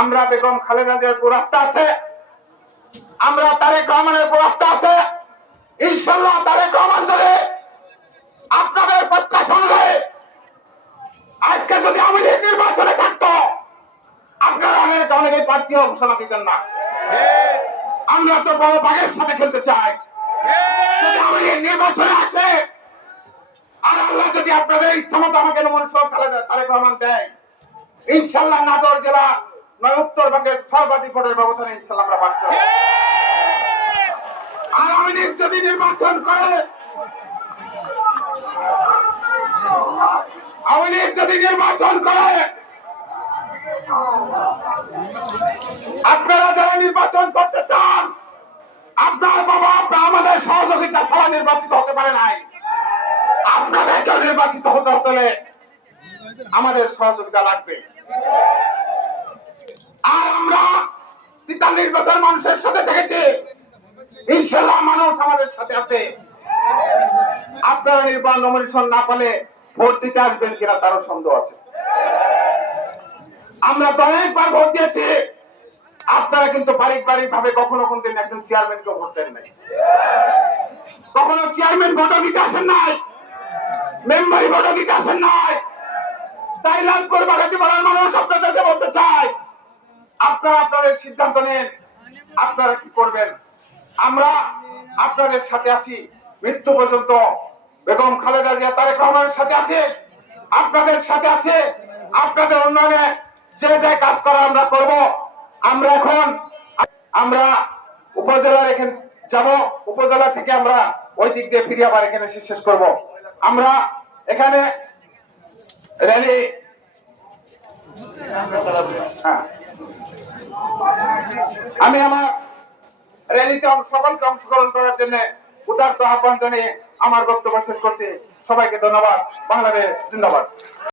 আমরা বেগম খালেদা জিয়ার উপর আছে। আমরা তারেক রহমানের উপর আছে। ইনশাল্লাহ তারেক রহমান যদি আপনাদের প্রত্যাশা অনুযায়ী আজকে যদি আমি নির্বাচনে থাকতো, আপনারা অনেক অনেকে প্রার্থী ঘোষণা দিতেন না। আমরা তো বড় বাঘের সাথে খেলতে চাই। যদি আমি লীগ নির্বাচনে আসে, আর আল্লাহ যদি আপনাদের ইচ্ছা মতো আমাকে নমনীয় খালেদা তারেক রহমান দেয়। ইনশাল্লাহ নাটোর জেলা নয় উত্তরবঙ্গের সর্বাধিক ভোটের ব্যবধানে ইনশাল্লাহ আমরা হবে। আর আমি লীগ যদি নির্বাচন করে আওয়ামী লীগ যদি নির্বাচন করে আপনারা যারা নির্বাচন করতে চান আপনার বাবা আপনার আমাদের সহযোগিতা ছাড়া নির্বাচিত হতে পারে নাই। আপনাদেরকে নির্বাচিত হতে হলে আমাদের সহযোগিতা লাগবে। তেতাল্লিশ বছর মানুষের সাথে থেকেছি ইনশাল্লাহ মানুষ আমাদের সাথে আছে। আপনারা নির্বাচন নমিনেশন না পেলে ভোট দিতে আসবেন কিনা তারও সন্দেহ আছে। আমরা তো অনেকবার ভোট দিয়েছি। আপনারা কিন্তু পারিবারিক ভাবে কখনো কোনদিন একজন চেয়ারম্যানকে ভোট দেন নাই। কখনো চেয়ারম্যান ভোটও দিতে আসেন নাই। মেম্বারি ভোটও দিতে আসেন নাই। তাই লালপুর বাগাতি পাড়ার মানুষ আপনাদেরকে বলতে চাই আপনারা আপনাদের সিদ্ধান্ত নেন, আপনারা কি করবেন। আমরা আপনাদের সাথে আছি। মৃত্যু পর্যন্ত বেগম খালেদা জিয়া, তারেক রহমানের সাথে আছে। আপনাদের সাথে আছে। আপনাদের উন্নয়নে যে যে কাজ করা আমরা করব, আমরা এখন আমরা উপজেলার এখানে যাব। উপজেলা থেকে আমরা ওই দিক দিয়ে ফিরে আবার এখানে এসে শেষ করব। আমরা এখানে র্যালি হ্যাঁ। আমি আমার র্যালিতে সকলকে অংশগ্রহণ করার জন্য উদার্ত আহ্বান জানিয়ে আমার বক্তব্য শেষ করছি। সবাইকে ধন্যবাদ। বাংলাদেশ জিন্দাবাদ।